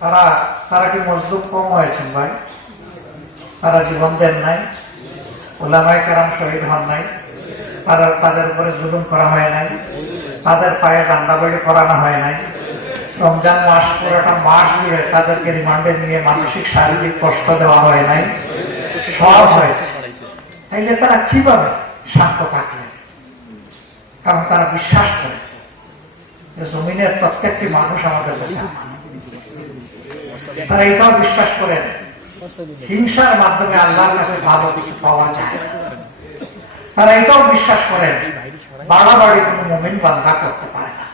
তারা তারা কি মজলুম কম হয়েছেন ভাই? তারা জীবন দেন নাই ওলামাই কারাম শহীদ হন নাই তারা তাদের উপরে জুলুম করা হয় নাই, তাদের পায়ে ডান্ডাবাড়ি করানো হয় নাই। রমজান মাস পুরোটা মাস জুড়ে তাদেরকে রিমান্ডে নিয়ে মানসিক, শারীরিক কষ্ট দেওয়া হয় নাই। সব হয়েছে। তাইলে তারা কীভাবে শান্ত থাকলেন? কারণ তারা বিশ্বাস করে। জমিনের প্রত্যেকটি মানুষ আমাদের কাছে তারা এটাও বিশ্বাস করেন, হিংসার মাধ্যমে আল্লাহর কাছে ভালো কিছু পাওয়া যায়। তারা এটাও বিশ্বাস করেন বাড়াবাড়ি কোনো মুমিন বান্ধা করতে পারে না।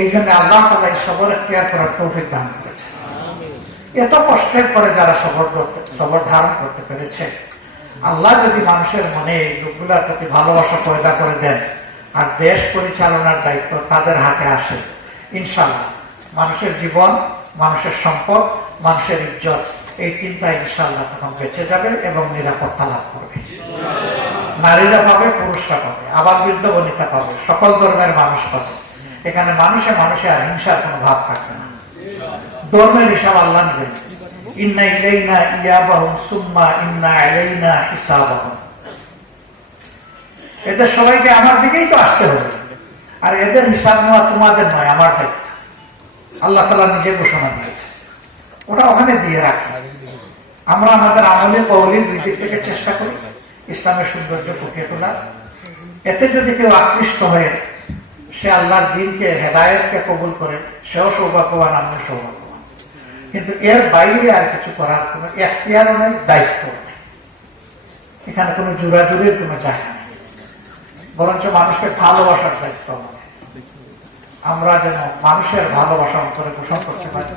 এই জন্য আল্লাহ তালা এই সবর এখতিয়ার করার দান এত কষ্টের পরে যারা সবর সবর ধারণ করতে পেরেছে, আল্লাহ যদি মানুষের মনে এই লোকগুলার প্রতি ভালোবাসা পয়দা করে দেন আর দেশ পরিচালনার দায়িত্ব তাদের হাতে আসে। ইনশাল্লাহ মানুষের জীবন, মানুষের সম্পদ, মানুষের ইজ্জত, এই তিনটা ইনশাল্লাহ তখন বেঁচে যাবে এবং নিরাপত্তা লাভ করবে। নারীরা পাবে, পুরুষরা পাবে, আবার বৃদ্ধ বনিতা পাবে, সকল ধর্মের মানুষ পাবে। এখানে মানুষে মানুষে আর হিংসার কোনো ভাব থাকবে না। ধর্মের হিসাব আল্লাহ নেবেন। ইন্না ইলাইনা ইয়াবাহুম সুম্মা ইন্না আলাইনা হিসাবাহুম। এদের সবাইকে আমার দিকেই তো আসতে হবে। আর এদের হিসাব নেওয়া তোমাদের নয়, আমার দায়িত্ব। আল্লাহ তালা নিজে ঘোষণা দিয়েছে। ওটা ওখানে দিয়ে রাখে। আমরা আমাদের আমলে কৌলির দিক থেকে চেষ্টা করি, ইসলামের সৌন্দর্য ফুটিয়ে তোলা এতে যদি কেউ আকৃষ্ট হয়ে সে আল্লাহর দিনকে, হেদায়তকে কবুল করে, সেও সৌভাগ্যবান, আমিও সৌভাগ্যবান। কিন্তু এর বাইরে আর কিছু করার কোন এখতিয়ারও নেই দায়িত্ব এখানে কোনো জোরাজুরির কোনো জায়গা বরঞ্চ মানুষকে ভালোবাসার দায়িত্ব আমরা। যেন মানুষের ভালোবাসা অন্তরে পোষণ করতে পারি।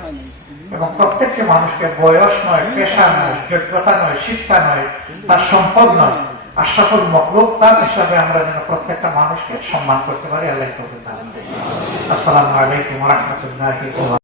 এবং প্রত্যেকটি মানুষকে বয়স নয়, পেশা নয়, যোগ্যতা নয়, শিক্ষা নয়, তার সম্পদ নয় আশাফুল মকলুক তার হিসাবে আমরা যেন প্রত্যেকটা মানুষকে সম্মান করতে পারি। আল্লাহ আসসালামু আলাইকুম রহমতুল্লাহ